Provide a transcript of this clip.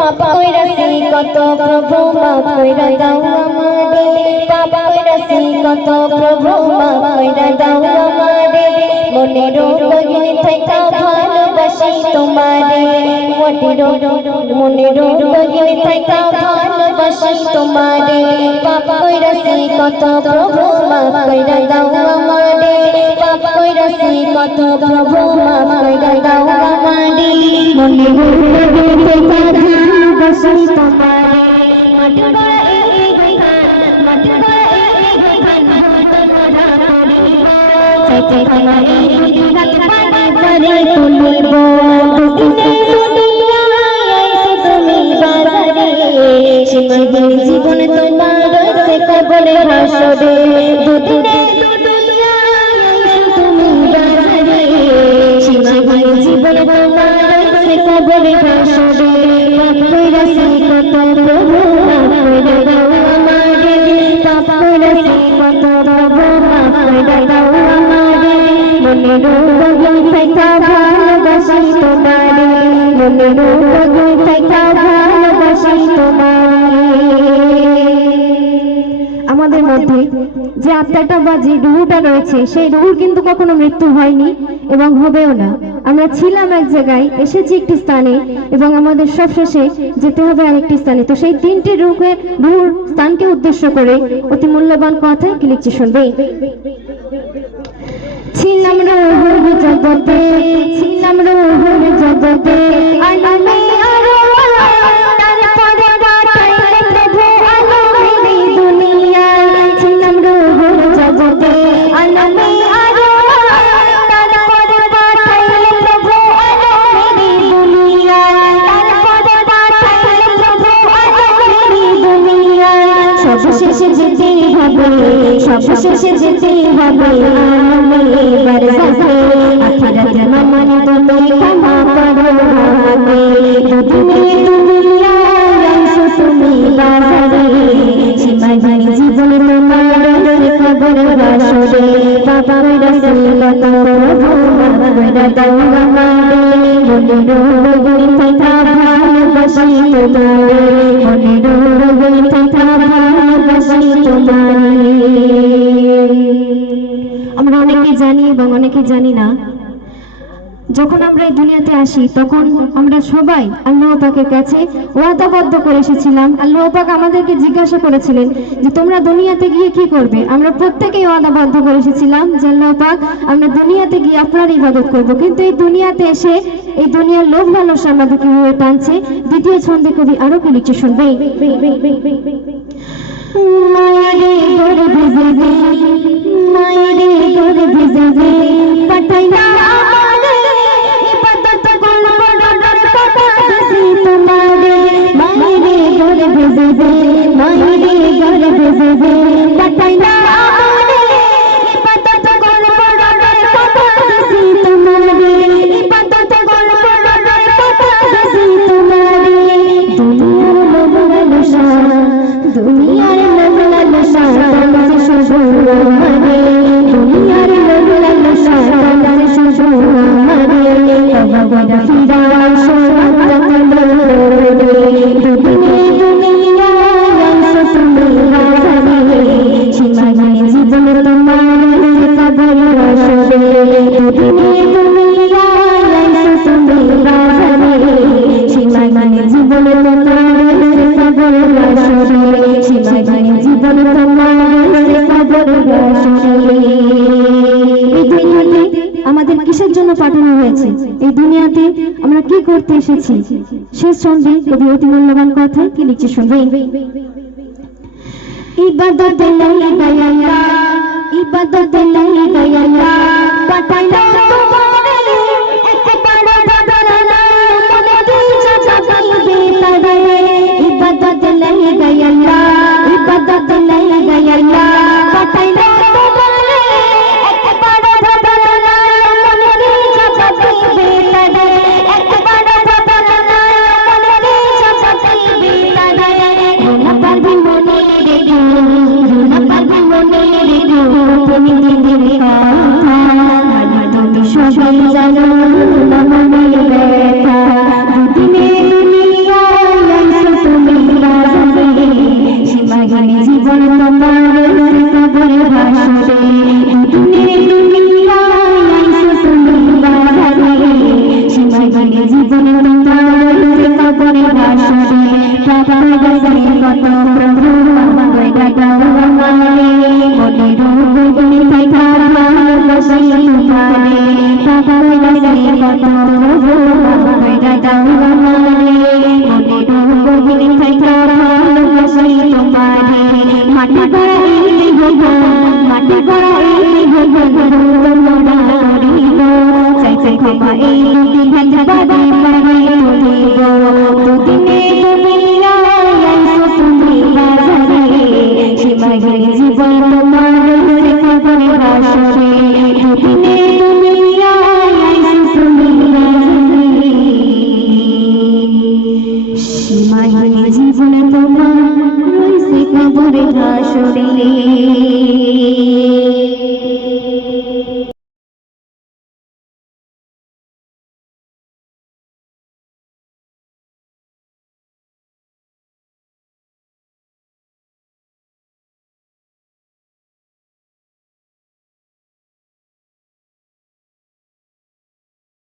পাপ কইরাছি কত প্রভু মাফ কইরা দাও আমারে পাপ কইরাছি কত প্রভু মাফ কইরা দাও আমারে মনের গগনে থাকা ভালোবাসি তোমারে মনের গগনে থাকা ভালোবাসি তোমারে পাপ কইরাছি কত প্রভু মাফ কইরা দাও আমারে পাপ কইরাছি কত প্রভু মাফ কইরা দাও আমারে মনের গগনে থাকা ভালোবাসি তোমারে মাটি গড়া এই গান মাটি গড়া এই গান ভোলা করি চাইতে খানা এই রাত পানি পরে তুলিব দুদিনে দুনিয়ায় আইছো তুমি বাজারে সীমাহীন জীবন তোমার সে কবরে হাসরে দুদিনে দুনিয়ায় আইছো তুমি বাজারে সীমাহীন জীবন তোমার সে কবরে হাসরে পাপ কইরাছি কত প্রভু মাফ কইরা দাও আমারে পাপ কইরাছি কত প্রভু মাফ কইরা দাও আমারে মনের গগনে থাকা ভালোবাসি তোমারে মনের গগনে থাকা ভালোবাসি তোমারে। আমাদের মধ্যে যে আত্মাটা বা যে রুহটা রয়েছে সেই রুহুর কিন্তু কখনো মৃত্যু হয়নি এবং হবেও না। আমরা ছিলাম এক জায়গায়, এসেছি একটি স্থানে এবং আমাদের সবশেষে যেতে হবে আরেকটি স্থানে। তো সেই তিনটি রুহের স্থানকে উদ্দেশ্য করে অতি মূল্যবান কথায় কি লিখছি শুনবে। ছিলাম রুহুর জগতে ছিলাম রুহুর জগতে আনমে আরো তারপরে বাটাইলে প্রভু আলমে দুনিয়ায় ছিলাম রুহুর জগতে আনমে আরো তারপরে বাটাইলে প্রভু আলমে দুনিয়ায় তারপরে বাটাইলে প্রভু আলমে দুনিয়ায় সবশেষে যেতেই হবে সবশেষে যেতেই হবে আলমে বারজাখে আখিরাতে মামানি তুমি ক্ষমা করো আমাকে দুদিনে দুনিয়ায় আইছো তুমি বাজারে সীমাহীন জীবন তোমার সে কবরে হাসরে পাপ কইরাছি কত প্রভু মাফ কইরা দাও আমারে মনের গগনে থাকা ভালোবাসি তোমারে মনের গগনে থাকা ভালোবাসি তোমারে। আমরা অনেকে জানি এবং অনেকে জানি না, যখন আমরা এই দুনিয়াতে আসি তখন আমরা সবাই আল্লাহ পাকের কাছে ওয়াদাবদ্ধ করে এসেছিলাম। আল্লাহ পাক আমাদেরকে জিজ্ঞাসা করেছিলেন যে তোমরা দুনিয়াতে গিয়ে কি করবে। আমরা প্রত্যেকেই ওয়াদাবদ্ধ করে এসেছিলাম যে আল্লাহ পাক আমরা দুনিয়াতে গিয়ে আপনার ইবাদত করব। কিন্তু এই দুনিয়াতে এসে এই দুনিয়ার লোভ লালসা আমাদের কিভাবে টানছে। দ্বিতীয় ছন্দে কবি আরো কি লিখছে শুনবে। মায়েরে গড়ে ভিজে মায়েরে গড়ে ভিজে পাঠাইলা আমারে ইবাদত করব ডর কথা দিছি তোমারে মায়েরে গড়ে ভিজে মায়েরে গড়ে ভিজে পাঠাইলা আমারে ইবাদত করব ডর কথা দিছি তোমারে ইবাদত করব ডর কথা দিছি তোমারে দুনিয়ার লোভ লালসা দুনিয়ার লোভ লালসা তোমার শুধু আমারে দুনিয়ার লোভ লালসা তোমার শুধু আমারে কবরে ফিরা আসো দুদিনে দুনিয়ায় আইছো তুমি বাজারে সীমাহীন জীবন তোমার সে কবরে হাসরে দুদিনে দুনিয়ায় আইছো তুমি বাজারে সীমাহীন জীবন তোমার সে কবরে হাসরে সীমাহীন জীবন তোমার সে কবরে হাসরে। এই দুনিয়াতে আমাদের কিসের জন্য পাঠানো হয়েছে, এই দুনিয়াতে আমরা কি করতে এসেছি, শেষ ছন্দে কবি অতি মূল্যবান কথা কি লিখছে শুনবে। ইবাদতে নাই দয়াল্লাহ ইবাদতে নাই দয়াল্লাহ পাঠাইলা তোমারে একবার বদলানা মনে দিছা চাইবে তারে ইবাদতে নাই দয়াল্লাহ ইবাদতে নাই দয়াল্লাহ পাঠাইলা তোমারে একবার বদলানা মনে দিছা চাইবে তারে একবার বদলানা মনে দিছা চাইবে তারে না পারবি মনে রেখো না পারবি মনে রেখো তুমি দিনে কথা তুমি সবাই জানো না মনে ব্যথা দুদিনে দুনিয়ায় হাসরে দুদিনে দুনিয়ায় আইছো তুমি বাজারে সীমাহীন জীবন তোমার রয়েছে কবরে হাসরে প্রাপ্ত গেছে কত প্রভু দয়া দাও আমারে মনের গগনে থাকা ভালোবাসি তোমারে প্রাপ্ত গেছে কত প্রভু দয়া দাও আমারে মনের গগনে থাকা ভালোবাসি তোমারে মাটি গড়া এই হইব মাটি গড়া এই হইব তোমরা করিব চাইতে ক্ষমা এই দুদিন বাদে পারে তুলিব দুদিনে দুনিয়ায় আইছো তুমি বাজারে সীমাহীন জীবন তোমার রয়েছে কবরে হাসরে দুদিনে দুনিয়ায় আইছো তুমি বাজারে সীমাহীন জীবন তোমার রয়েছে কবরে হাসরে।